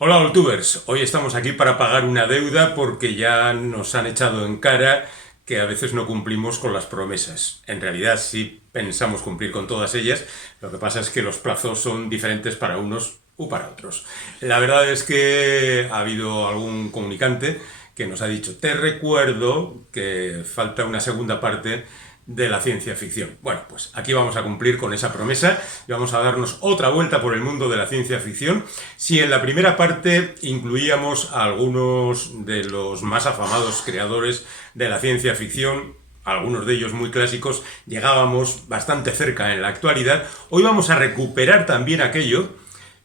Hola, Oltubers. Hoy estamos aquí para pagar una deuda porque ya nos han echado en cara que a veces no cumplimos con las promesas. En realidad sí pensamos cumplir con todas ellas, lo que pasa es que los plazos son diferentes para unos u para otros. La verdad es que ha habido algún comunicante que nos ha dicho, te recuerdo que falta una segunda parte de la ciencia ficción. Bueno, pues aquí vamos a cumplir con esa promesa y vamos a darnos otra vuelta por el mundo de la ciencia ficción. Si en la primera parte incluíamos a algunos de los más afamados creadores de la ciencia ficción, algunos de ellos muy clásicos, llegábamos bastante cerca en la actualidad, hoy vamos a recuperar también aquello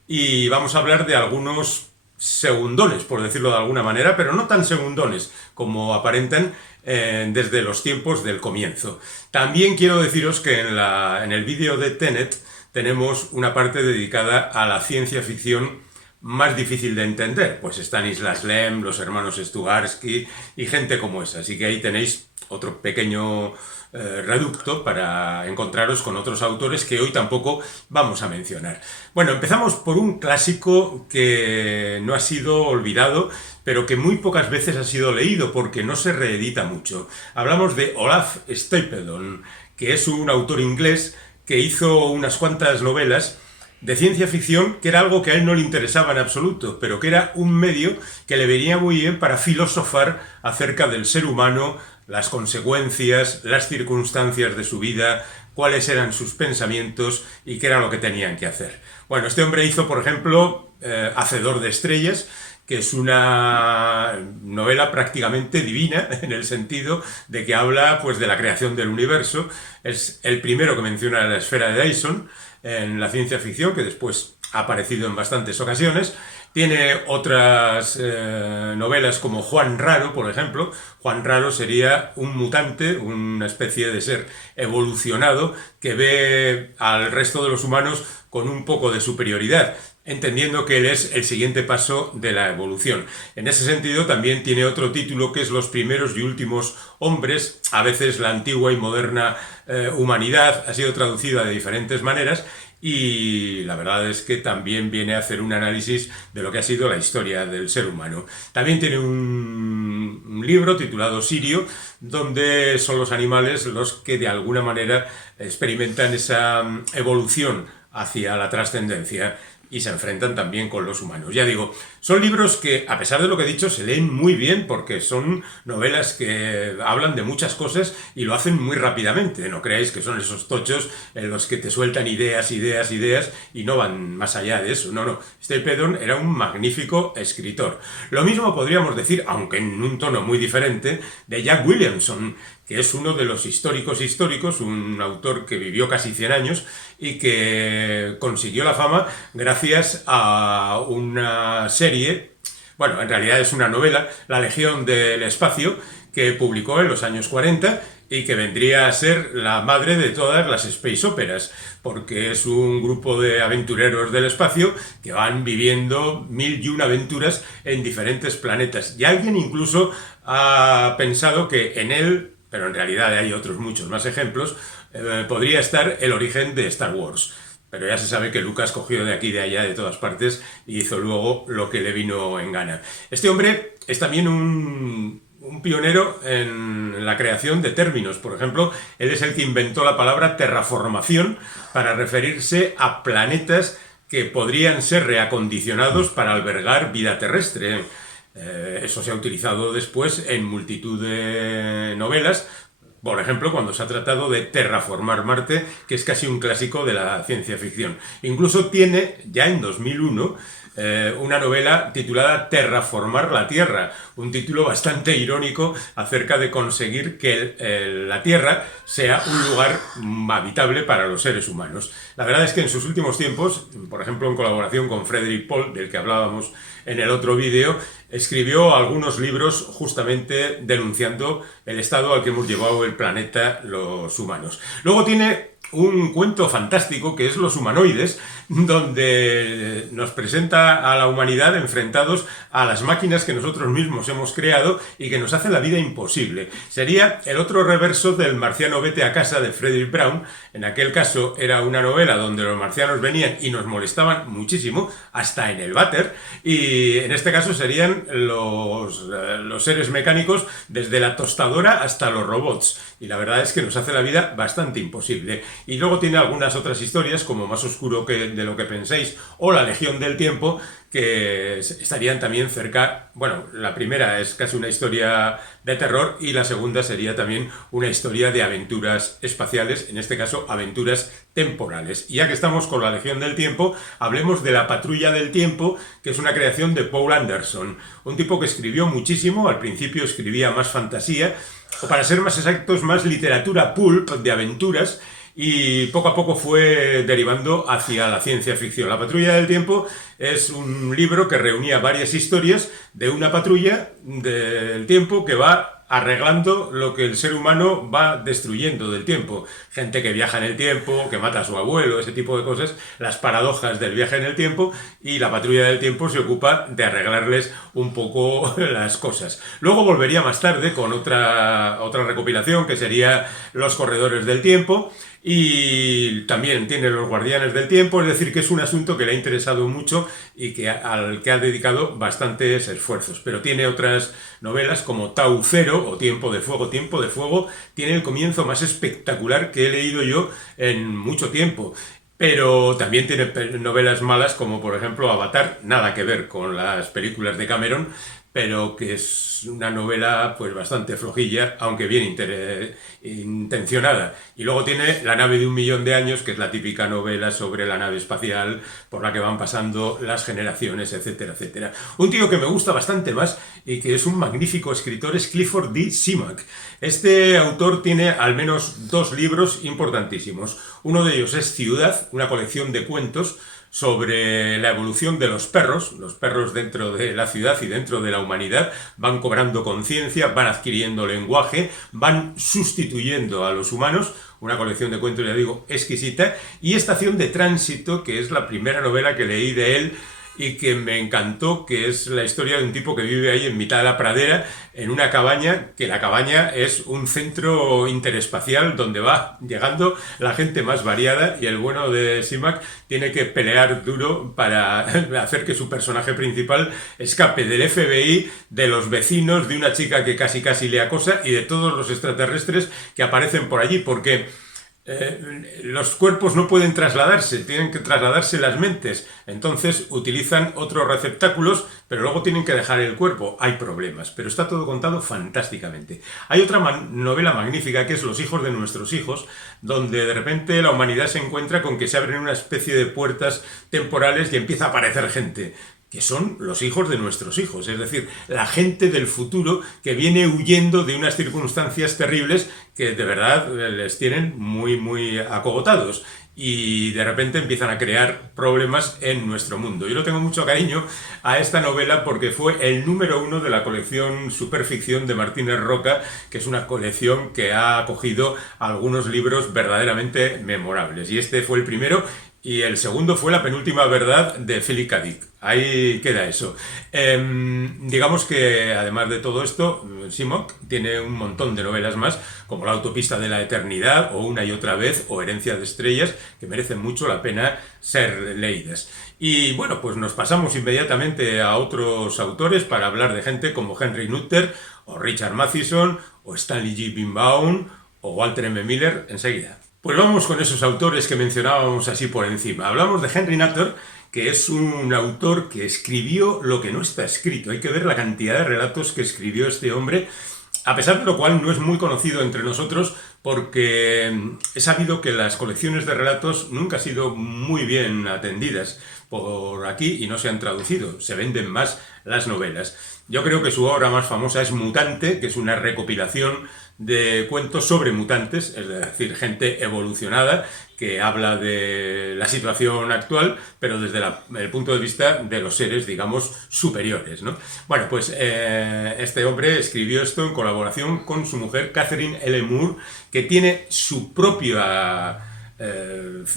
y vamos a hablar de algunos segundones, por decirlo de alguna manera, pero no tan segundones como aparentan desde los tiempos del comienzo. También quiero deciros que en el vídeo de Tenet tenemos una parte dedicada a la ciencia ficción más difícil de entender. Pues Stanislas Lem, los hermanos Stugarsky y gente como esa. Así que ahí tenéis otro pequeño reducto para encontraros con otros autores que hoy tampoco vamos a mencionar. Bueno, empezamos por un clásico que no ha sido olvidado, pero que muy pocas veces ha sido leído porque no se reedita mucho. Hablamos de Olaf Stapledon, que es un autor inglés que hizo unas cuantas novelas de ciencia ficción, que era algo que a él no le interesaba en absoluto, pero que era un medio que le venía muy bien para filosofar acerca del ser humano, las consecuencias, las circunstancias de su vida, cuáles eran sus pensamientos y qué era lo que tenían que hacer. Bueno, este hombre hizo, por ejemplo, Hacedor de Estrellas, que es una novela prácticamente divina en el sentido de que habla pues de la creación del universo. Es el primero que menciona la esfera de Dyson en la ciencia ficción, que después ha aparecido en bastantes ocasiones. Tiene otras novelas como Juan Raro, por ejemplo. Juan Raro sería un mutante, una especie de ser evolucionado que ve al resto de los humanos con un poco de superioridad, entendiendo que él es el siguiente paso de la evolución. En ese sentido también tiene otro título que es Los primeros y últimos hombres. A veces la antigua y moderna humanidad ha sido traducida de diferentes maneras y la verdad es que también viene a hacer un análisis de lo que ha sido la historia del ser humano. También tiene un libro titulado Sirio, donde son los animales los que de alguna manera experimentan esa evolución hacia la trascendencia y se enfrentan también con los humanos. Ya digo, son libros que, a pesar de lo que he dicho, se leen muy bien porque son novelas que hablan de muchas cosas y lo hacen muy rápidamente. No creáis que son esos tochos en los que te sueltan ideas y no van más allá de eso. No, no. Stapledon era un magnífico escritor. Lo mismo podríamos decir, aunque en un tono muy diferente, de Jack Williamson, que es uno de los históricos, un autor que vivió casi 100 años y que consiguió la fama gracias a una serie, bueno, en realidad es una novela, La Legión del Espacio, que publicó en los años 40 y que vendría a ser la madre de todas las space operas, porque es un grupo de aventureros del espacio que van viviendo mil y una aventuras en diferentes planetas. Y alguien incluso ha pensado que en él, pero en realidad hay otros muchos más ejemplos, podría estar el origen de Star Wars. Pero ya se sabe que Lucas cogió de aquí, de allá, de todas partes y hizo luego lo que le vino en gana. Este hombre es también un pionero en la creación de términos. Por ejemplo, él es el que inventó la palabra terraformación para referirse a planetas que podrían ser reacondicionados para albergar vida terrestre. Eso se ha utilizado después en multitud de novelas. Por ejemplo, cuando se ha tratado de terraformar Marte, que es casi un clásico de la ciencia ficción. Incluso tiene, ya en 2001, una novela titulada Terraformar la Tierra, un título bastante irónico acerca de conseguir que la Tierra sea un lugar habitable para los seres humanos. La verdad es que en sus últimos tiempos, por ejemplo en colaboración con Frederick Pohl, del que hablábamos en el otro vídeo, escribió algunos libros justamente denunciando el estado al que hemos llevado el planeta los humanos. Luego tiene un cuento fantástico que es Los humanoides, donde nos presenta a la humanidad enfrentados a las máquinas que nosotros mismos hemos creado y que nos hacen la vida imposible. Sería el otro reverso del Marciano vete a casa de Frederick Brown. En aquel caso era una novela donde los marcianos venían y nos molestaban muchísimo, hasta en el váter, y en este caso serían los seres mecánicos desde la tostadora hasta los robots. Y la verdad es que nos hace la vida bastante imposible. Y luego tiene algunas otras historias, como Más oscuro de lo que penséis, o La Legión del Tiempo, que estarían también cerca. Bueno, la primera es casi una historia de terror y la segunda sería también una historia de aventuras espaciales, en este caso aventuras temporales. Y ya que estamos con La Legión del Tiempo, hablemos de La Patrulla del Tiempo, que es una creación de Poul Anderson, un tipo que escribió muchísimo. Al principio escribía más fantasía, o para ser más exactos, más literatura pulp de aventuras, y poco a poco fue derivando hacia la ciencia ficción. La Patrulla del Tiempo es un libro que reunía varias historias de una patrulla del tiempo que va arreglando lo que el ser humano va destruyendo del tiempo. Gente que viaja en el tiempo, que mata a su abuelo, ese tipo de cosas, las paradojas del viaje en el tiempo, y la Patrulla del Tiempo se ocupa de arreglarles un poco las cosas. Luego volvería más tarde con otra recopilación que sería Los Corredores del Tiempo, y también tiene Los Guardianes del Tiempo, es decir, que es un asunto que le ha interesado mucho y al que ha dedicado bastantes esfuerzos. Pero tiene otras novelas como Tau Cero o Tiempo de Fuego. Tiempo de Fuego tiene el comienzo más espectacular que he leído yo en mucho tiempo. Pero también tiene novelas malas como por ejemplo Avatar, nada que ver con las películas de Cameron, pero que es una novela pues bastante flojilla, aunque bien intencionada. Y luego tiene La nave de 1.000.000 de años, que es la típica novela sobre la nave espacial por la que van pasando las generaciones, etcétera, etcétera. Un tío que me gusta bastante más y que es un magnífico escritor es Clifford D. Simak. Este autor tiene al menos 2 libros importantísimos. Uno de ellos es Ciudad, una colección de cuentos sobre la evolución de los perros. Los perros dentro de la ciudad y dentro de la humanidad van cobrando conciencia, van adquiriendo lenguaje, van sustituyendo a los humanos. Una colección de cuentos, ya digo, exquisita. Y Estación de Tránsito, que es la primera novela que leí de él y que me encantó, que es la historia de un tipo que vive ahí en mitad de la pradera, en una cabaña, que la cabaña es un centro interespacial donde va llegando la gente más variada, y el bueno de Simak tiene que pelear duro para hacer que su personaje principal escape del FBI, de los vecinos, de una chica que casi le acosa y de todos los extraterrestres que aparecen por allí, porque los cuerpos no pueden trasladarse, tienen que trasladarse las mentes. Entonces utilizan otros receptáculos, pero luego tienen que dejar el cuerpo. Hay problemas, pero está todo contado fantásticamente. Hay otra novela magnífica que es Los hijos de nuestros hijos, donde de repente la humanidad se encuentra con que se abren una especie de puertas temporales y empieza a aparecer gente que son los hijos de nuestros hijos, es decir, la gente del futuro que viene huyendo de unas circunstancias terribles que de verdad les tienen muy acogotados, y de repente empiezan a crear problemas en nuestro mundo. Yo le tengo mucho cariño a esta novela porque fue el número 1 de la colección Superficción de Martínez Roca, que es una colección que ha acogido algunos libros verdaderamente memorables, y este fue el primero. Y el segundo fue La penúltima verdad de Philip K. Dick. Ahí queda eso. Digamos que además de todo esto, Simak tiene un montón de novelas más, como La autopista de la eternidad, o Una y otra vez, o Herencia de estrellas, que merecen mucho la pena ser leídas. Y bueno, pues nos pasamos inmediatamente a otros autores para hablar de gente como Henry Nutter, o Richard Matheson, o Stanley G. Birnbaum, o Walter M. Miller enseguida. Pues vamos con esos autores que mencionábamos así por encima. Hablamos de Henry Nutter, que es un autor que escribió lo que no está escrito. Hay que ver la cantidad de relatos que escribió este hombre, a pesar de lo cual no es muy conocido entre nosotros, porque he sabido que las colecciones de relatos nunca han sido muy bien atendidas por aquí y no se han traducido. Se venden más las novelas. Yo creo que su obra más famosa es Mutante, que es una recopilación de cuentos sobre mutantes, es decir, gente evolucionada que habla de la situación actual, pero desde el punto de vista de los seres, digamos, superiores, ¿no? Bueno, pues este hombre escribió esto en colaboración con su mujer Catherine L. Moore, que tiene su propia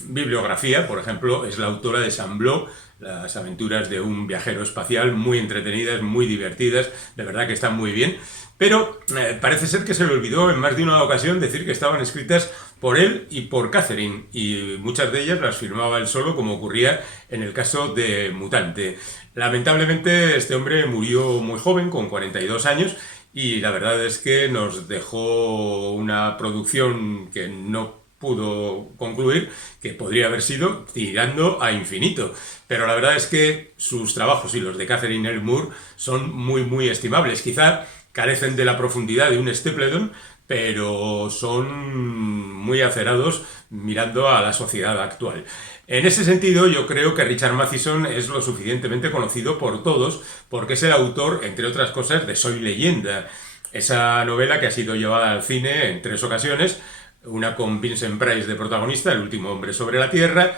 bibliografía. Por ejemplo, es la autora de Saint-Blo, las aventuras de un viajero espacial, muy entretenidas, muy divertidas, de verdad que están muy bien. Pero parece ser que se le olvidó en más de una ocasión decir que estaban escritas por él y por Catherine, y muchas de ellas las firmaba él solo, como ocurría en el caso de Mutante. Lamentablemente este hombre murió muy joven, con 42 años, y la verdad es que nos dejó una producción que no pudo concluir, que podría haber sido tirando a infinito. Pero la verdad es que sus trabajos y los de Catherine L. Moore son muy, muy estimables. Quizá carecen de la profundidad de un Stapleton, pero son muy acerados mirando a la sociedad actual. En ese sentido, yo creo que Richard Matheson es lo suficientemente conocido por todos, porque es el autor, entre otras cosas, de Soy Leyenda, esa novela que ha sido llevada al cine en 3 ocasiones, una con Vincent Price de protagonista, El último hombre sobre la Tierra,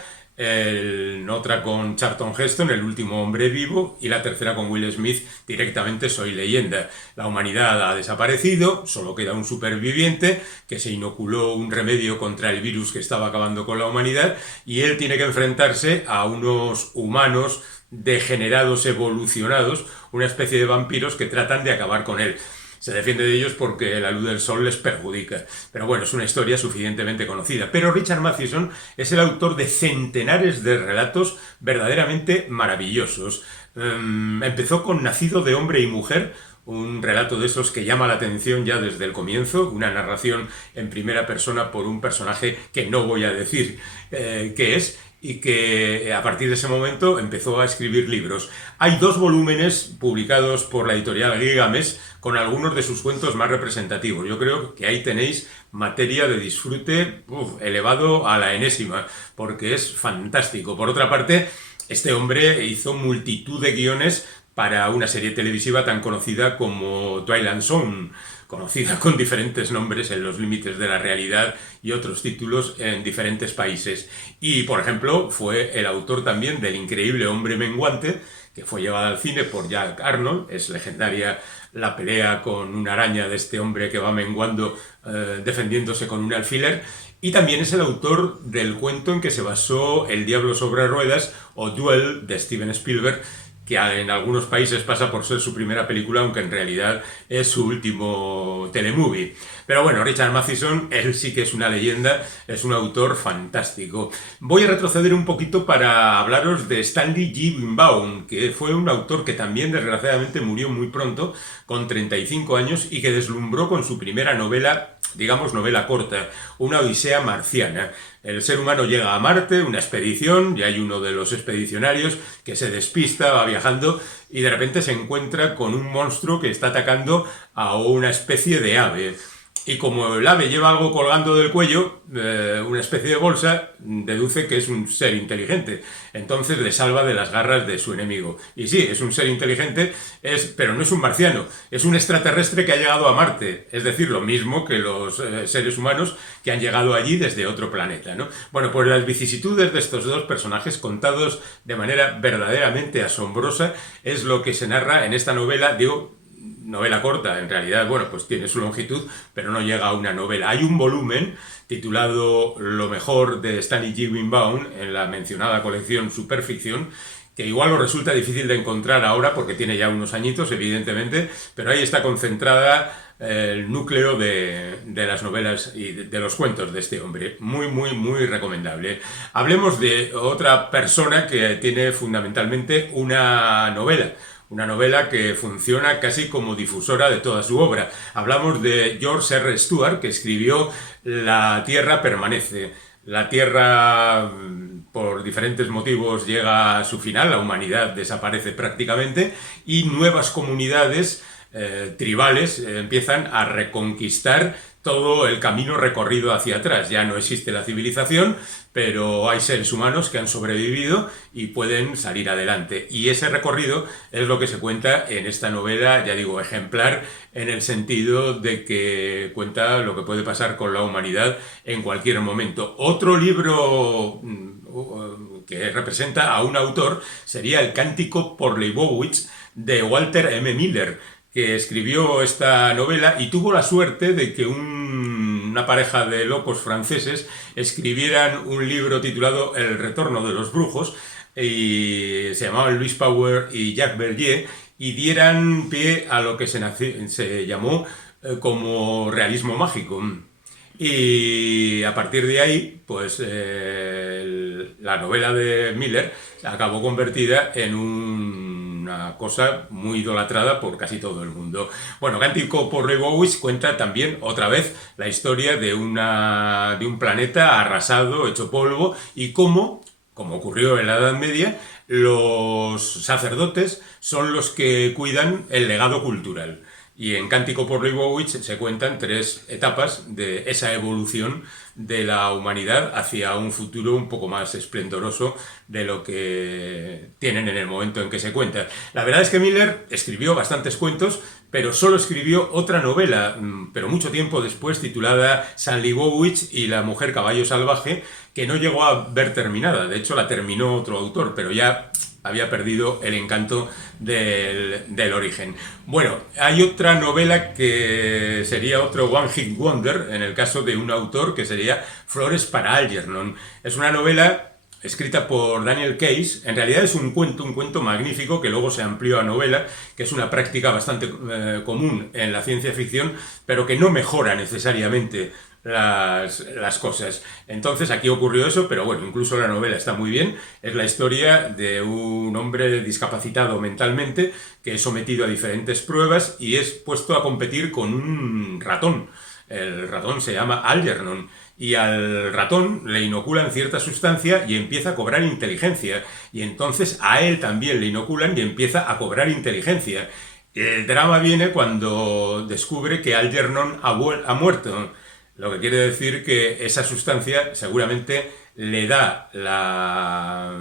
otra con Charlton Heston, El último hombre vivo, y la tercera con Will Smith, directamente Soy Leyenda. La humanidad ha desaparecido, solo queda un superviviente que se inoculó un remedio contra el virus que estaba acabando con la humanidad, y él tiene que enfrentarse a unos humanos degenerados, evolucionados, una especie de vampiros que tratan de acabar con él. Se defiende de ellos porque la luz del sol les perjudica. Pero bueno, es una historia suficientemente conocida. Pero Richard Matheson es el autor de centenares de relatos verdaderamente maravillosos. Empezó con Nacido de hombre y mujer, un relato de esos que llama la atención ya desde el comienzo, una narración en primera persona por un personaje que no voy a decir qué es, y que a partir de ese momento empezó a escribir libros. Hay 2 volúmenes publicados por la editorial Gigamesh con algunos de sus cuentos más representativos. Yo creo que ahí tenéis materia de disfrute elevado a la enésima, porque es fantástico. Por otra parte, este hombre hizo multitud de guiones para una serie televisiva tan conocida como Twilight Zone, conocida con diferentes nombres en los límites de la realidad y otros títulos en diferentes países. Y, por ejemplo, fue el autor también del increíble Hombre Menguante, que fue llevada al cine por Jack Arnold. Es legendaria la pelea con una araña de este hombre que va menguando defendiéndose con un alfiler. Y también es el autor del cuento en que se basó El diablo sobre ruedas, o Duel, de Steven Spielberg, que en algunos países pasa por ser su primera película, aunque en realidad es su último telemovie. Pero bueno, Richard Matheson, él sí que es una leyenda, es un autor fantástico. Voy a retroceder un poquito para hablaros de Stanley G. Birnbaum, que fue un autor que también desgraciadamente murió muy pronto, con 35 años, y que deslumbró con su primera novela, digamos novela corta, Una odisea marciana. El ser humano llega a Marte, una expedición, y hay uno de los expedicionarios que se despista, va viajando, y de repente se encuentra con un monstruo que está atacando a una especie de ave. Y como el ave lleva algo colgando del cuello, una especie de bolsa, deduce que es un ser inteligente. Entonces le salva de las garras de su enemigo. Y sí, es un ser inteligente, pero no es un marciano, es un extraterrestre que ha llegado a Marte. Es decir, lo mismo que los seres humanos que han llegado allí desde otro planeta, ¿no? Bueno, pues las vicisitudes de estos 2 personajes, contados de manera verdaderamente asombrosa, es lo que se narra en esta novela, digo, novela corta, en realidad, bueno, pues tiene su longitud, pero no llega a una novela. Hay un volumen titulado Lo mejor de Stanley G. Birnbaum en la mencionada colección Superficción, que igual os resulta difícil de encontrar ahora porque tiene ya unos añitos, evidentemente, pero ahí está concentrada el núcleo de las novelas y de los cuentos de este hombre. Muy, muy, muy recomendable. Hablemos de otra persona que tiene fundamentalmente una novela que funciona casi como difusora de toda su obra. Hablamos de George R. Stuart, que escribió La Tierra permanece. La Tierra, por diferentes motivos, llega a su final, la humanidad desaparece prácticamente, y nuevas comunidades tribales empiezan a reconquistar todo el camino recorrido hacia atrás. Ya no existe la civilización, pero hay seres humanos que han sobrevivido y pueden salir adelante. Y ese recorrido es lo que se cuenta en esta novela, ya digo, ejemplar, en el sentido de que cuenta lo que puede pasar con la humanidad en cualquier momento. Otro libro que representa a un autor sería El Cántico por Leibowitz, de Walter M. Miller, que escribió esta novela y tuvo la suerte de que un una pareja de locos franceses escribieran un libro titulado El retorno de los brujos, y se llamaban Louis Pauwels y Jacques Verdier, y dieran pie a lo que se llamó como realismo mágico. Y a partir de ahí, pues la novela de Miller acabó convertida en una cosa muy idolatrada por casi todo el mundo. Bueno, Cántico por Leibowitz cuenta también, otra vez, la historia de un planeta arrasado, hecho polvo, y cómo, como ocurrió en la Edad Media, los sacerdotes son los que cuidan el legado cultural. Y en Cántico por Leibowitz se cuentan 3 etapas de esa evolución de la humanidad hacia un futuro un poco más esplendoroso de lo que tienen en el momento en que se cuentan. La verdad es que Miller escribió bastantes cuentos, pero solo escribió otra novela, pero mucho tiempo después, titulada San Leibowitz y la mujer caballo salvaje, que no llegó a ver terminada. De hecho, la terminó otro autor, pero ya había perdido el encanto del origen. Bueno, hay otra novela que sería otro One Hit Wonder, en el caso de un autor que sería Flores para Algernon. Es una novela escrita por Daniel Case. En realidad es un cuento magnífico que luego se amplió a novela, que es una práctica bastante común en la ciencia ficción, pero que no mejora necesariamente las cosas. Entonces aquí ocurrió eso, pero bueno, incluso la novela está muy bien. Es la historia de un hombre discapacitado mentalmente que es sometido a diferentes pruebas y es puesto a competir con un ratón. El ratón se llama Algernon y al ratón le inoculan cierta sustancia y empieza a cobrar inteligencia, y entonces a él también le inoculan y empieza a cobrar inteligencia. El drama viene cuando descubre que Algernon ha muerto. Lo que quiere decir que esa sustancia seguramente le da la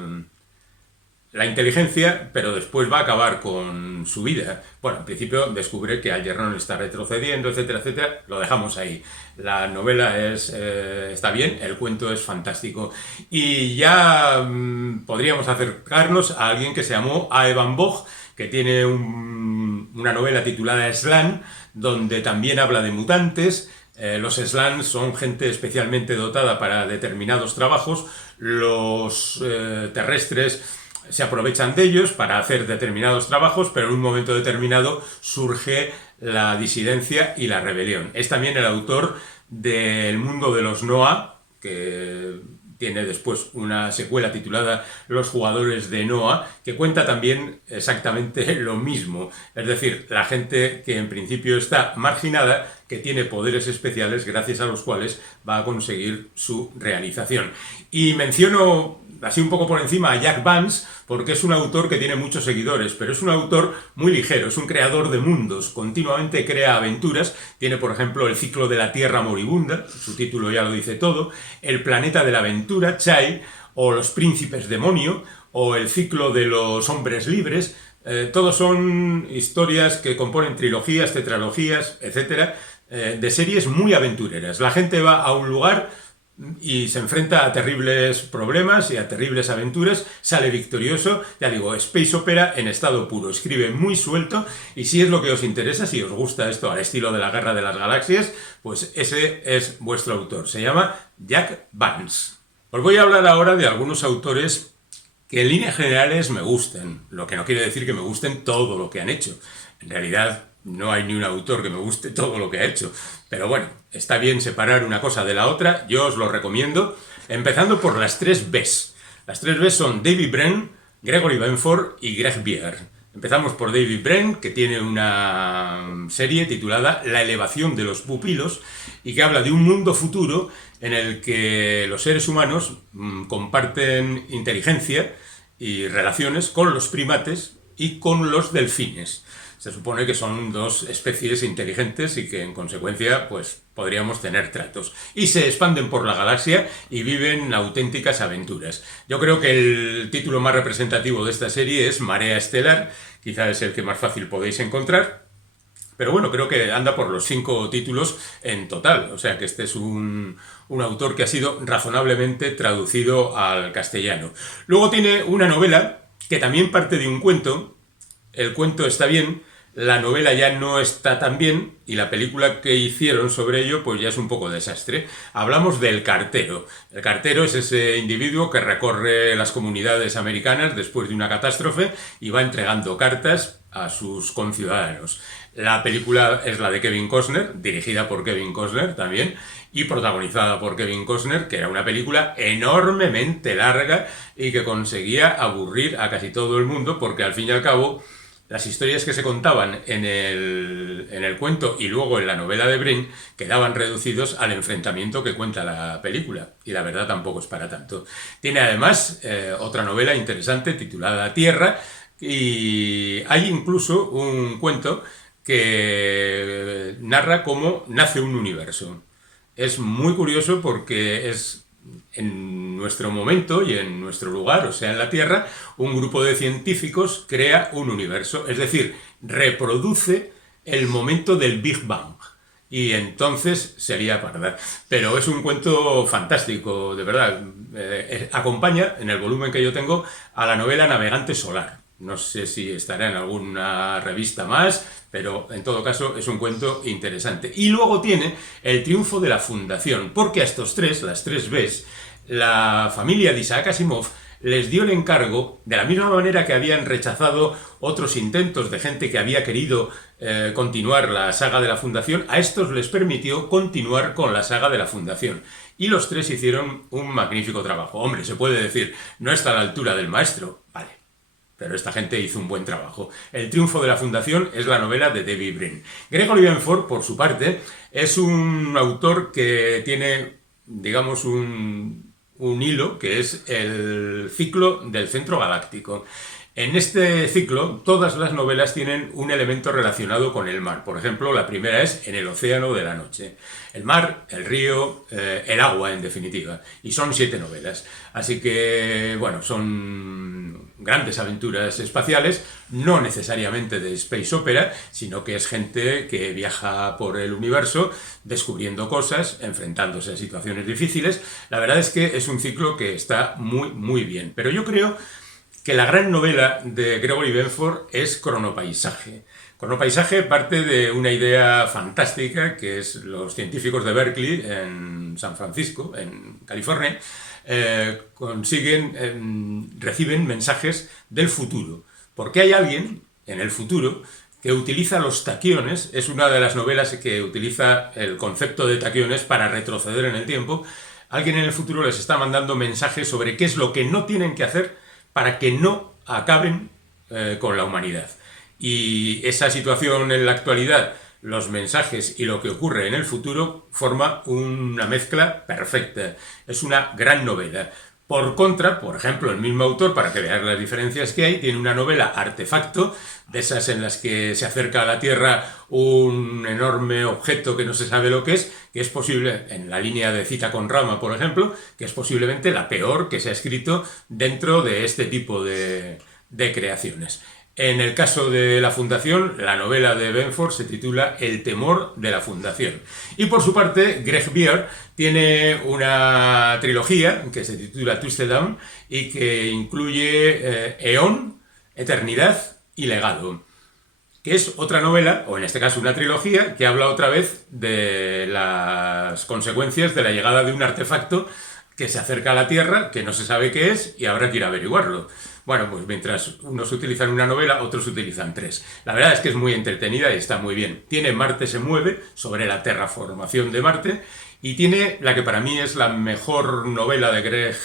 inteligencia, pero después va a acabar con su vida. Bueno, en principio descubre que Algernon está retrocediendo, etcétera, etcétera. Lo dejamos ahí. La novela está bien, el cuento es fantástico. Y ya podríamos acercarnos a alguien que se llamó A. Evan Vogt, que tiene una novela titulada Slan, donde también habla de mutantes. Los Slans son gente especialmente dotada para determinados trabajos. Los terrestres se aprovechan de ellos para hacer determinados trabajos, pero en un momento determinado surge la disidencia y la rebelión. Es también el autor del mundo de los Noah, que tiene después una secuela titulada Los jugadores de Noah, que cuenta también exactamente lo mismo. Es decir, la gente que en principio está marginada, que tiene poderes especiales gracias a los cuales va a conseguir su realización. Y menciono así un poco por encima a Jack Vance, porque es un autor que tiene muchos seguidores, pero es un autor muy ligero, es un creador de mundos, continuamente crea aventuras. Tiene, por ejemplo, El ciclo de la Tierra moribunda, su título ya lo dice todo, El planeta de la aventura, Chai, o Los príncipes demonio, o El ciclo de los hombres libres. Todos son historias que componen trilogías, tetralogías, etcétera, de series muy aventureras. La gente va a un lugar y se enfrenta a terribles problemas y a terribles aventuras, sale victorioso. Ya digo, space opera en estado puro, escribe muy suelto, y si es lo que os interesa, si os gusta esto al estilo de la Guerra de las Galaxias, pues ese es vuestro autor. Se llama Jack Vance. Os voy a hablar ahora de algunos autores que en líneas generales me gustan, lo que no quiere decir que me gusten todo lo que han hecho. En realidad no hay ni un autor que me guste todo lo que ha hecho, pero bueno, está bien separar una cosa de la otra. Yo os lo recomiendo, empezando por las 3 Bs. Las 3 Bs son David Brin, Gregory Benford y Greg Bear. Empezamos por David Brin, que tiene una serie titulada La elevación de los pupilos, y que habla de un mundo futuro en el que los seres humanos comparten inteligencia y relaciones con los primates y con los delfines. Se supone que son 2 especies inteligentes y que en consecuencia pues podríamos tener tratos. Y se expanden por la galaxia y viven auténticas aventuras. Yo creo que el título más representativo de esta serie es Marea Estelar, quizá es el que más fácil podéis encontrar. Pero bueno, creo que anda por los 5 títulos en total, o sea que este es un autor que ha sido razonablemente traducido al castellano. Luego tiene una novela que también parte de un cuento. El cuento está bien, la novela ya no está tan bien y la película que hicieron sobre ello pues ya es un poco desastre. Hablamos del cartero. El cartero es ese individuo que recorre las comunidades americanas después de una catástrofe y va entregando cartas a sus conciudadanos. La película es la de Kevin Costner, dirigida por Kevin Costner también, y protagonizada por Kevin Costner, que era una película enormemente larga y que conseguía aburrir a casi todo el mundo, porque al fin y al cabo las historias que se contaban en el cuento y luego en la novela de Brin quedaban reducidos al enfrentamiento que cuenta la película, y la verdad tampoco es para tanto. Tiene además otra novela interesante titulada Tierra, y hay incluso un cuento que narra cómo nace un universo. Es muy curioso porque es en nuestro momento y en nuestro lugar, o sea, en la Tierra, un grupo de científicos crea un universo, es decir, reproduce el momento del Big Bang. Y entonces sería parda. Pero es un cuento fantástico, de verdad. Acompaña, en el volumen que yo tengo, a la novela Navegante Solar. No sé si estará en alguna revista más, pero en todo caso es un cuento interesante. Y luego tiene El triunfo de la fundación, porque a estos tres, las tres Bs, la familia de Isaac Asimov les dio el encargo, de la misma manera que habían rechazado otros intentos de gente que había querido continuar la saga de la fundación, a estos les permitió continuar con la saga de la fundación. Y los tres hicieron un magnífico trabajo. Hombre, se puede decir, no está a la altura del maestro, vale. Pero esta gente hizo un buen trabajo. El triunfo de la fundación es la novela de David Brin. Gregory Benford, por su parte, es un autor que tiene, digamos, un hilo, que es el ciclo del Centro Galáctico. En este ciclo, todas las novelas tienen un elemento relacionado con el mar. Por ejemplo, la primera es En el océano de la noche. El mar, el río, el agua, en definitiva. Y son 7 novelas. Así que, bueno, son grandes aventuras espaciales, no necesariamente de space opera, sino que es gente que viaja por el universo descubriendo cosas, enfrentándose a situaciones difíciles. La verdad es que es un ciclo que está muy, muy bien. Pero yo creo que la gran novela de Gregory Benford es Cronopaisaje. Cronopaisaje parte de una idea fantástica que es los científicos de Berkeley en San Francisco, en California, reciben mensajes del futuro. Porque hay alguien en el futuro que utiliza los taquiones, es una de las novelas que utiliza el concepto de taquiones para retroceder en el tiempo. Alguien en el futuro les está mandando mensajes sobre qué es lo que no tienen que hacer para que no acaben con la humanidad. Y esa situación en la actualidad, los mensajes y lo que ocurre en el futuro, forma una mezcla perfecta. Es una gran novela. Por contra, por ejemplo, el mismo autor, para que veáis las diferencias que hay, tiene una novela Artefacto, de esas en las que se acerca a la Tierra un enorme objeto que no se sabe lo que es posible, en la línea de Cita con Rama, por ejemplo, que es posiblemente la peor que se ha escrito dentro de este tipo de creaciones. En el caso de la Fundación, la novela de Benford se titula El temor de la Fundación. Y por su parte, Greg Bear tiene una trilogía que se titula Twisted Down y que incluye Eón, Eternidad y Legado, que es otra novela, o en este caso una trilogía, que habla otra vez de las consecuencias de la llegada de un artefacto que se acerca a la Tierra, que no se sabe qué es, y habrá que ir a averiguarlo. Bueno, pues mientras unos utilizan una novela, otros utilizan 3. La verdad es que es muy entretenida y está muy bien. Tiene Marte se mueve, sobre la terraformación de Marte, y tiene la que para mí es la mejor novela de Greg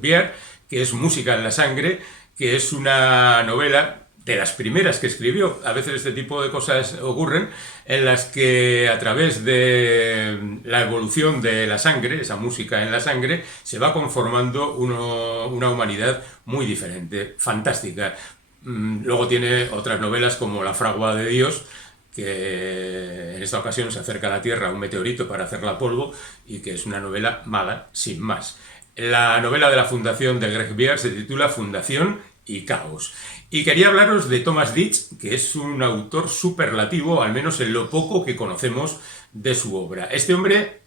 Bear, que es Música en la sangre, que es una novela de las primeras que escribió. A veces este tipo de cosas ocurren, en las que a través de la evolución de la sangre, esa música en la sangre, se va conformando una humanidad muy diferente, fantástica. Luego tiene otras novelas como La fragua de Dios, que en esta ocasión se acerca a la Tierra un meteorito para hacerla polvo, y que es una novela mala, sin más. La novela de la Fundación de Greg Bear se titula Fundación y Caos. Y quería hablaros de Thomas Ditch, que es un autor superlativo, al menos en lo poco que conocemos de su obra. Este hombre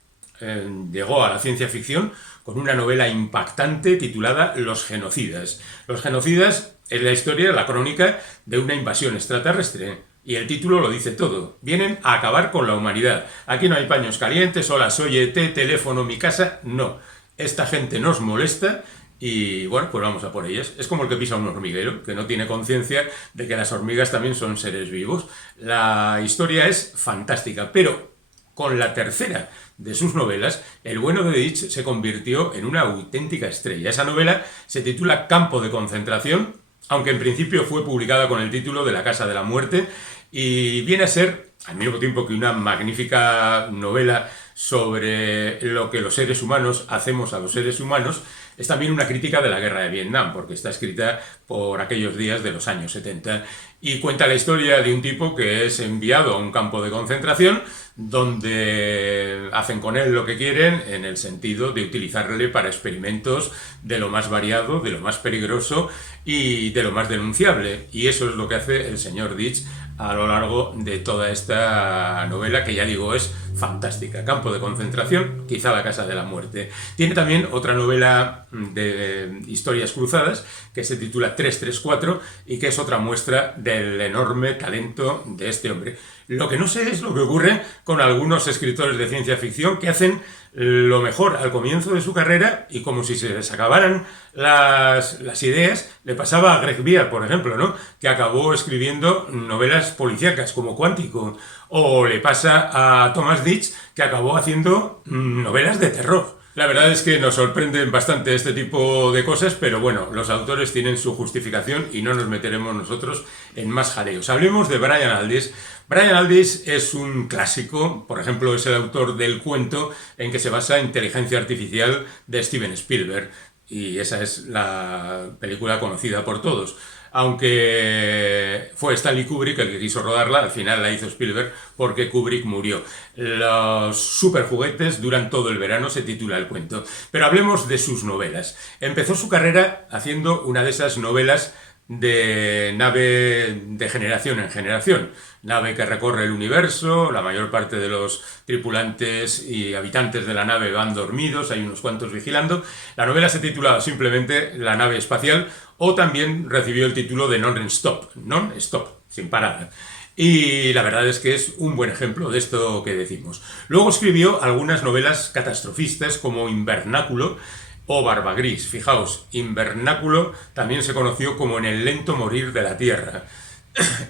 llegó a la ciencia ficción con una novela impactante titulada Los genocidas. Los genocidas es la historia, la crónica de una invasión extraterrestre. Y el título lo dice todo. Vienen a acabar con la humanidad. Aquí no hay paños calientes, hola, soy ET, teléfono, mi casa. No. Esta gente nos molesta y bueno, pues vamos a por ellas. Es como el que pisa un hormiguero, que no tiene conciencia de que las hormigas también son seres vivos. La historia es fantástica, pero con la tercera de sus novelas, el bueno de Ditch se convirtió en una auténtica estrella. Esa novela se titula Campo de concentración, aunque en principio fue publicada con el título de La casa de la muerte, y viene a ser, al mismo tiempo que una magnífica novela sobre lo que los seres humanos hacemos a los seres humanos, es también una crítica de la guerra de Vietnam, porque está escrita por aquellos días de los años 70 y cuenta la historia de un tipo que es enviado a un campo de concentración donde hacen con él lo que quieren en el sentido de utilizarle para experimentos de lo más variado, de lo más peligroso y de lo más denunciable. Y eso es lo que hace el señor Ditch a lo largo de toda esta novela, que ya digo es fantástica. Campo de concentración, quizá la casa de la muerte. Tiene también otra novela de historias cruzadas que se titula 334 y que es otra muestra del enorme talento de este hombre. Lo que no sé es lo que ocurre con algunos escritores de ciencia ficción que hacen lo mejor al comienzo de su carrera y como si se les acabaran las ideas, le pasaba a Greg Bear, por ejemplo, ¿no? Que acabó escribiendo novelas policíacas como Cuántico, o le pasa a Thomas Ditch, que acabó haciendo novelas de terror. La verdad es que nos sorprenden bastante este tipo de cosas, pero bueno, los autores tienen su justificación y no nos meteremos nosotros en más jaleos. Hablemos de Brian Aldiss. Brian Aldiss es un clásico, por ejemplo, es el autor del cuento en que se basa Inteligencia Artificial de Steven Spielberg, y esa es la película conocida por todos. Aunque fue Stanley Kubrick el que quiso rodarla, al final la hizo Spielberg porque Kubrick murió. Los superjuguetes duran todo el verano, se titula el cuento. Pero hablemos de sus novelas. Empezó su carrera haciendo una de esas novelas de nave de generación en generación. Nave que recorre el universo, la mayor parte de los tripulantes y habitantes de la nave van dormidos, hay unos cuantos vigilando. La novela se titulaba simplemente La nave espacial, o también recibió el título de Non-Stop, Non-Stop, sin parar. Y la verdad es que es un buen ejemplo de esto que decimos. Luego escribió algunas novelas catastrofistas como Invernáculo o Barba Gris. Fijaos, Invernáculo también se conoció como En el lento morir de la Tierra.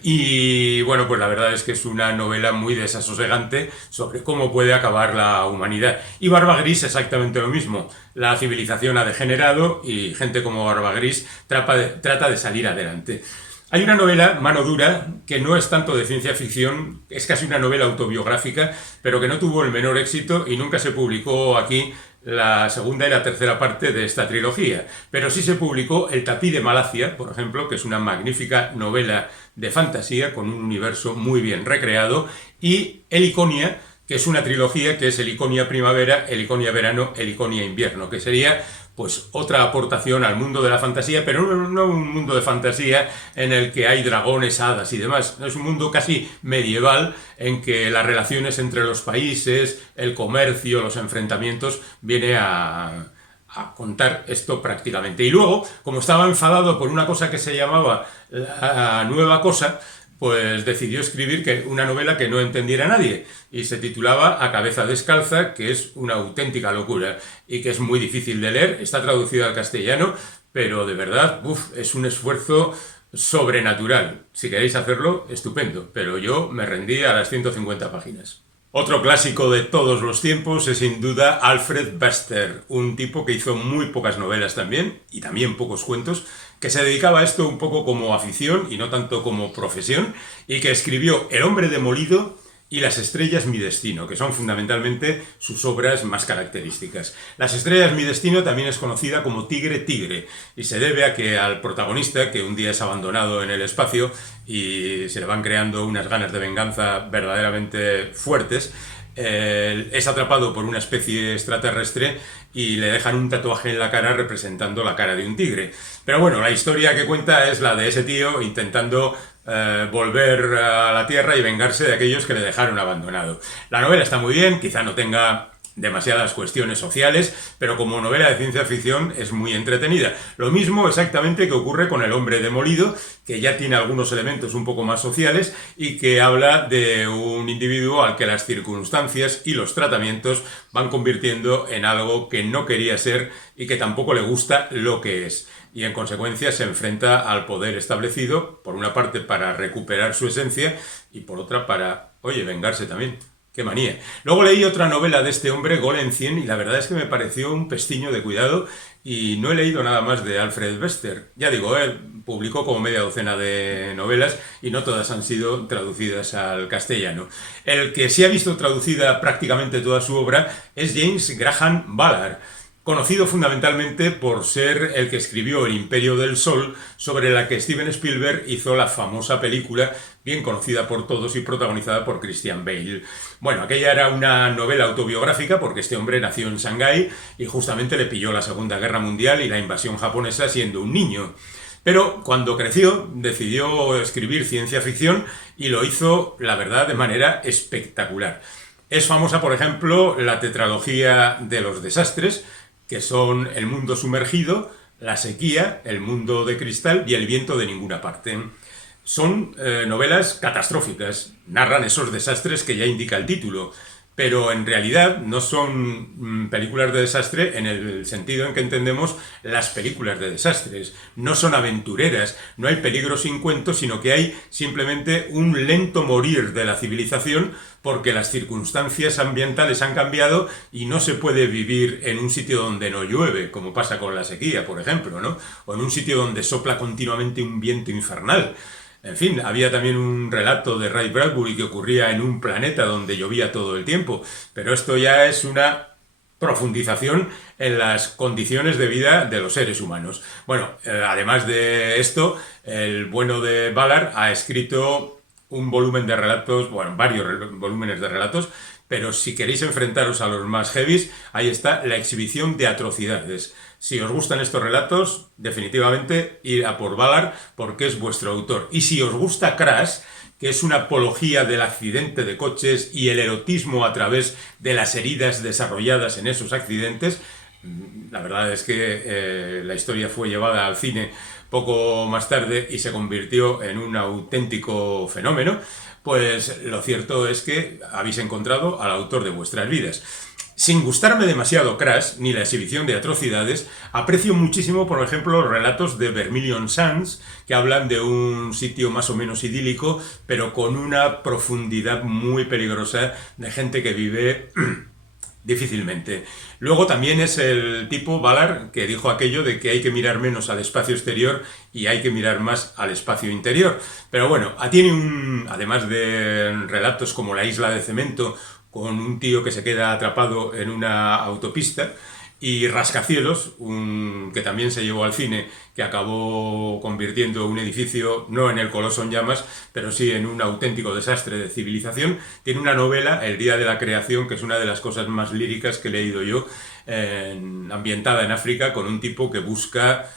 Y bueno, pues la verdad es que es una novela muy desasosegante sobre cómo puede acabar la humanidad. Y Barba Gris exactamente lo mismo. La civilización ha degenerado y gente como Barba Gris trata de salir adelante. Hay una novela, Mano Dura, que no es tanto de ciencia ficción, es casi una novela autobiográfica, pero que no tuvo el menor éxito y nunca se publicó aquí la segunda y la tercera parte de esta trilogía. Pero sí se publicó El Tapí de Malacia, por ejemplo, que es una magnífica novela de fantasía con un universo muy bien recreado, y Heliconia, que es una trilogía que es Heliconia Primavera, Heliconia Verano, Heliconia Invierno, que sería pues otra aportación al mundo de la fantasía, pero no un mundo de fantasía en el que hay dragones, hadas y demás. Es un mundo casi medieval en que las relaciones entre los países, el comercio, los enfrentamientos, viene a contar esto prácticamente. Y luego, como estaba enfadado por una cosa que se llamaba La Nueva Cosa, pues decidió escribir una novela que no entendiera nadie y se titulaba A cabeza descalza, que es una auténtica locura y que es muy difícil de leer. Está traducida al castellano, pero de verdad, es un esfuerzo sobrenatural. Si queréis hacerlo, estupendo, pero yo me rendí a las 150 páginas. Otro clásico de todos los tiempos es sin duda Alfred Bester, un tipo que hizo muy pocas novelas también, y también pocos cuentos, que se dedicaba a esto un poco como afición y no tanto como profesión, y que escribió El hombre demolido y Las estrellas mi destino, que son fundamentalmente sus obras más características. Las estrellas mi destino también es conocida como Tigre Tigre, y se debe a que al protagonista, que un día es abandonado en el espacio y se le van creando unas ganas de venganza verdaderamente fuertes, es atrapado por una especie extraterrestre y le dejan un tatuaje en la cara representando la cara de un tigre. Pero bueno, la historia que cuenta es la de ese tío intentando volver a la Tierra y vengarse de aquellos que le dejaron abandonado. La novela está muy bien, quizá no tenga demasiadas cuestiones sociales, pero como novela de ciencia ficción es muy entretenida. Lo mismo exactamente que ocurre con El hombre demolido, que ya tiene algunos elementos un poco más sociales y que habla de un individuo al que las circunstancias y los tratamientos van convirtiendo en algo que no quería ser y que tampoco le gusta lo que es. Y en consecuencia se enfrenta al poder establecido, por una parte para recuperar su esencia y por otra para, oye, vengarse también. ¡Qué manía! Luego leí otra novela de este hombre, Golem 100, y la verdad es que me pareció un pestiño de cuidado y no he leído nada más de Alfred Bester. Ya digo, publicó como media docena de novelas y no todas han sido traducidas al castellano. El que sí ha visto traducida prácticamente toda su obra es James Graham Ballard, conocido fundamentalmente por ser el que escribió El Imperio del Sol, sobre la que Steven Spielberg hizo la famosa película, bien conocida por todos y protagonizada por Christian Bale. Bueno, aquella era una novela autobiográfica porque este hombre nació en Shanghái y justamente le pilló la Segunda Guerra Mundial y la invasión japonesa siendo un niño. Pero cuando creció decidió escribir ciencia ficción y lo hizo, la verdad, de manera espectacular. Es famosa, por ejemplo, la tetralogía de los desastres, que son El mundo sumergido, La sequía, El mundo de cristal y El viento de ninguna parte. Son novelas catastróficas, narran esos desastres que ya indica el título, pero en realidad no son películas de desastre en el sentido en que entendemos las películas de desastres. No son aventureras, no hay peligro sin cuento, sino que hay simplemente un lento morir de la civilización porque las circunstancias ambientales han cambiado y no se puede vivir en un sitio donde no llueve, como pasa con la sequía, por ejemplo, ¿no? O en un sitio donde sopla continuamente un viento infernal. En fin, había también un relato de Ray Bradbury que ocurría en un planeta donde llovía todo el tiempo, pero esto ya es una profundización en las condiciones de vida de los seres humanos. Bueno, además de esto, el bueno de Ballard ha escrito un volumen de relatos, bueno, varios volúmenes de relatos, pero si queréis enfrentaros a los más heavies, ahí está La exhibición de atrocidades. Si os gustan estos relatos, definitivamente ir a por Ballard porque es vuestro autor. Y si os gusta Crash, que es una apología del accidente de coches y el erotismo a través de las heridas desarrolladas en esos accidentes, la verdad es que la historia fue llevada al cine poco más tarde y se convirtió en un auténtico fenómeno, pues lo cierto es que habéis encontrado al autor de vuestras vidas. Sin gustarme demasiado Crash, ni la exhibición de atrocidades, aprecio muchísimo, por ejemplo, los relatos de Vermilion Sands, que hablan de un sitio más o menos idílico, pero con una profundidad muy peligrosa de gente que vive difícilmente. Luego también es el tipo Ballard que dijo aquello de que hay que mirar menos al espacio exterior y hay que mirar más al espacio interior. Pero bueno, tiene además de relatos como La isla de cemento, con un tío que se queda atrapado en una autopista, y Rascacielos, que también se llevó al cine, que acabó convirtiendo un edificio no en el Coloso en llamas, pero sí en un auténtico desastre de civilización. Tiene una novela, El día de la creación, que es una de las cosas más líricas que he leído yo, ambientada en África, con un tipo que busca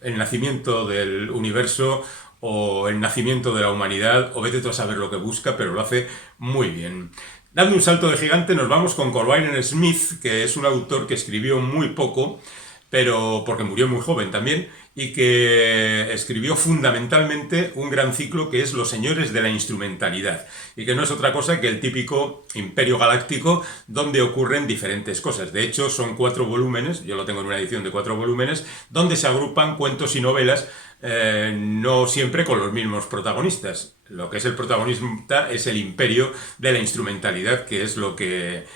el nacimiento del universo o el nacimiento de la humanidad, o vete tú a saber lo que busca, pero lo hace muy bien. Dando un salto de gigante nos vamos con Corwin Smith, que es un autor que escribió muy poco, pero porque murió muy joven también, y que escribió fundamentalmente un gran ciclo que es Los señores de la instrumentalidad, y que no es otra cosa que el típico imperio galáctico donde ocurren diferentes cosas. De hecho, son 4 volúmenes, yo lo tengo en una edición de 4 volúmenes, donde se agrupan cuentos y novelas, no siempre con los mismos protagonistas. Lo que es el protagonista es el imperio de la instrumentalidad, que es lo que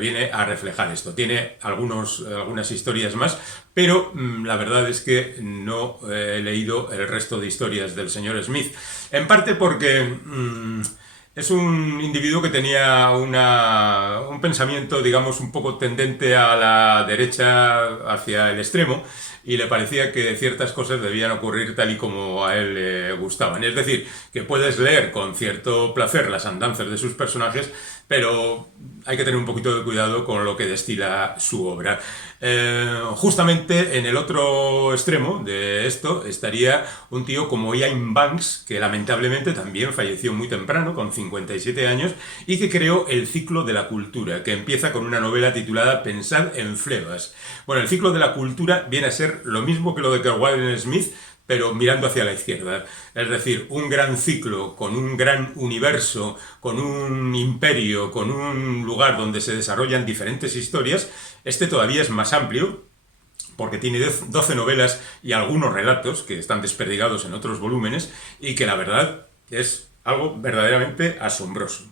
viene a reflejar esto. Tiene algunas historias más, pero la verdad es que no he leído el resto de historias del señor Smith. En parte porque es un individuo que tenía un pensamiento, digamos, un poco tendente a la derecha, hacia el extremo, y le parecía que ciertas cosas debían ocurrir tal y como a él le gustaban. Es decir, que puedes leer con cierto placer las andanzas de sus personajes, pero hay que tener un poquito de cuidado con lo que destila su obra. Justamente en el otro extremo de esto estaría un tío como Iain Banks, que lamentablemente también falleció muy temprano, con 57 años, y que creó El ciclo de la cultura, que empieza con una novela titulada Pensad en Flebas. Bueno, el ciclo de la cultura viene a ser lo mismo que lo de Kerwin Smith, pero mirando hacia la izquierda. Es decir, un gran ciclo con un gran universo, con un imperio, con un lugar donde se desarrollan diferentes historias. Este todavía es más amplio, porque tiene 12 novelas y algunos relatos que están desperdigados en otros volúmenes, y que la verdad es algo verdaderamente asombroso.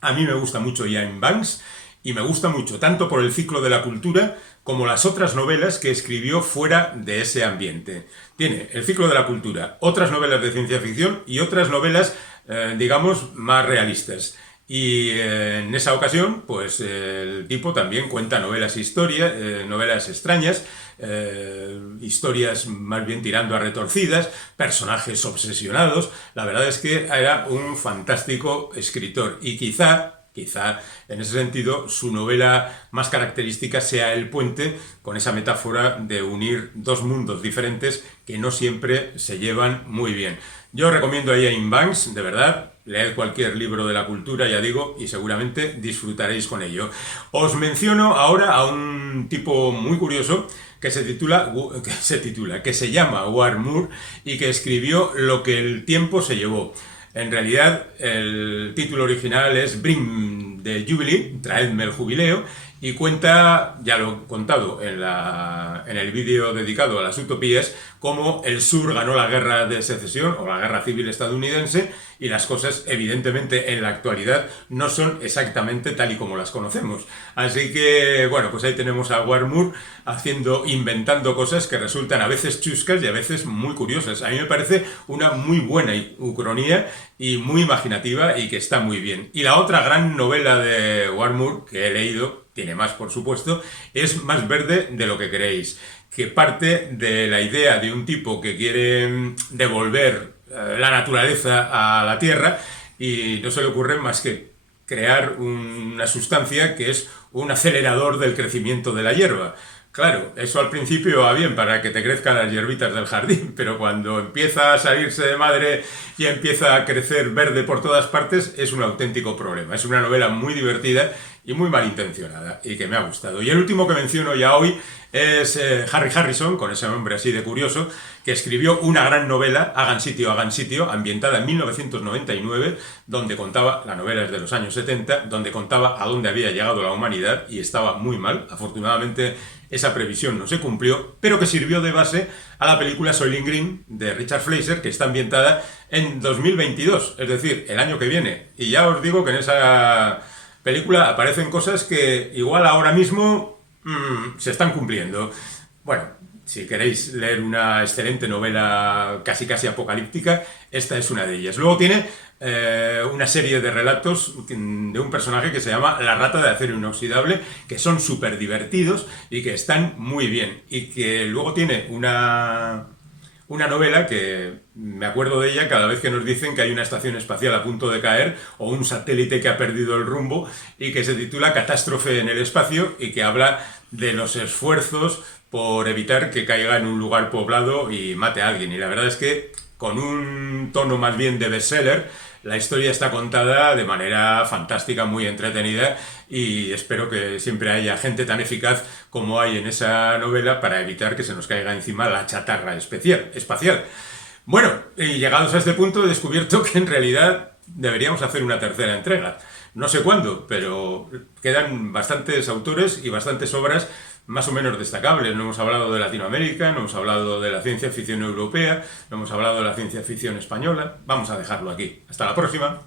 A mí me gusta mucho Iain Banks, y me gusta mucho tanto por el ciclo de la cultura como las otras novelas que escribió fuera de ese ambiente. Tiene el ciclo de la cultura, otras novelas de ciencia ficción y otras novelas, digamos, más realistas. Y en esa ocasión, pues el tipo también cuenta novelas novelas extrañas, historias más bien tirando a retorcidas, personajes obsesionados. La verdad es que era un fantástico escritor, y quizá en ese sentido su novela más característica sea El puente, con esa metáfora de unir dos mundos diferentes que no siempre se llevan muy bien. Yo recomiendo a Iain Banks, de verdad. Leed cualquier libro de la cultura, ya digo, y seguramente disfrutaréis con ello. Os menciono ahora a un tipo muy curioso que se llama Ward Moore, y que escribió Lo que el tiempo se llevó. En realidad, el título original es Bring the Jubilee, traedme el jubileo, y cuenta, ya lo he contado en el vídeo dedicado a las utopías, cómo el sur ganó la guerra de secesión o la guerra civil estadounidense, y las cosas evidentemente en la actualidad no son exactamente tal y como las conocemos. Así que, bueno, pues ahí tenemos a Ward Moore inventando cosas que resultan a veces chuscas y a veces muy curiosas. A mí me parece una muy buena ucronía y muy imaginativa, y que está muy bien. Y la otra gran novela de Ward Moore que he leído, tiene más por supuesto, es Más verde de lo que creéis, que parte de la idea de un tipo que quiere devolver la naturaleza a la tierra, y no se le ocurre más que crear una sustancia que es un acelerador del crecimiento de la hierba. Claro, eso al principio va bien para que te crezcan las hierbitas del jardín, pero cuando empieza a salirse de madre y empieza a crecer verde por todas partes, es un auténtico problema. Es una novela muy divertida y muy malintencionada, y que me ha gustado. Y el último que menciono ya hoy es Harry Harrison, con ese nombre así de curioso, que escribió una gran novela, Hagan sitio, ambientada en 1999, donde contaba, la novela es de los años 70, donde contaba a dónde había llegado la humanidad, y estaba muy mal. Afortunadamente esa previsión no se cumplió, pero que sirvió de base a la película Soylent Green de Richard Fleischer, que está ambientada en 2022, es decir, el año que viene. Y ya os digo que en esa película aparecen cosas que igual ahora mismo se están cumpliendo. Bueno, si queréis leer una excelente novela casi apocalíptica, esta es una de ellas. Luego tiene una serie de relatos de un personaje que se llama La rata de acero inoxidable, que son súper divertidos y que están muy bien. Y que luego tiene una novela que me acuerdo de ella cada vez que nos dicen que hay una estación espacial a punto de caer, o un satélite que ha perdido el rumbo, y que se titula Catástrofe en el espacio, y que habla de los esfuerzos por evitar que caiga en un lugar poblado y mate a alguien. Y la verdad es que, con un tono más bien de bestseller, la historia está contada de manera fantástica, muy entretenida, y espero que siempre haya gente tan eficaz como hay en esa novela para evitar que se nos caiga encima la chatarra espacial. Bueno, y llegados a este punto he descubierto que en realidad deberíamos hacer una tercera entrega. No sé cuándo, pero quedan bastantes autores y bastantes obras más o menos destacables. No hemos hablado de Latinoamérica, no hemos hablado de la ciencia ficción europea, no hemos hablado de la ciencia ficción española. Vamos a dejarlo aquí. Hasta la próxima.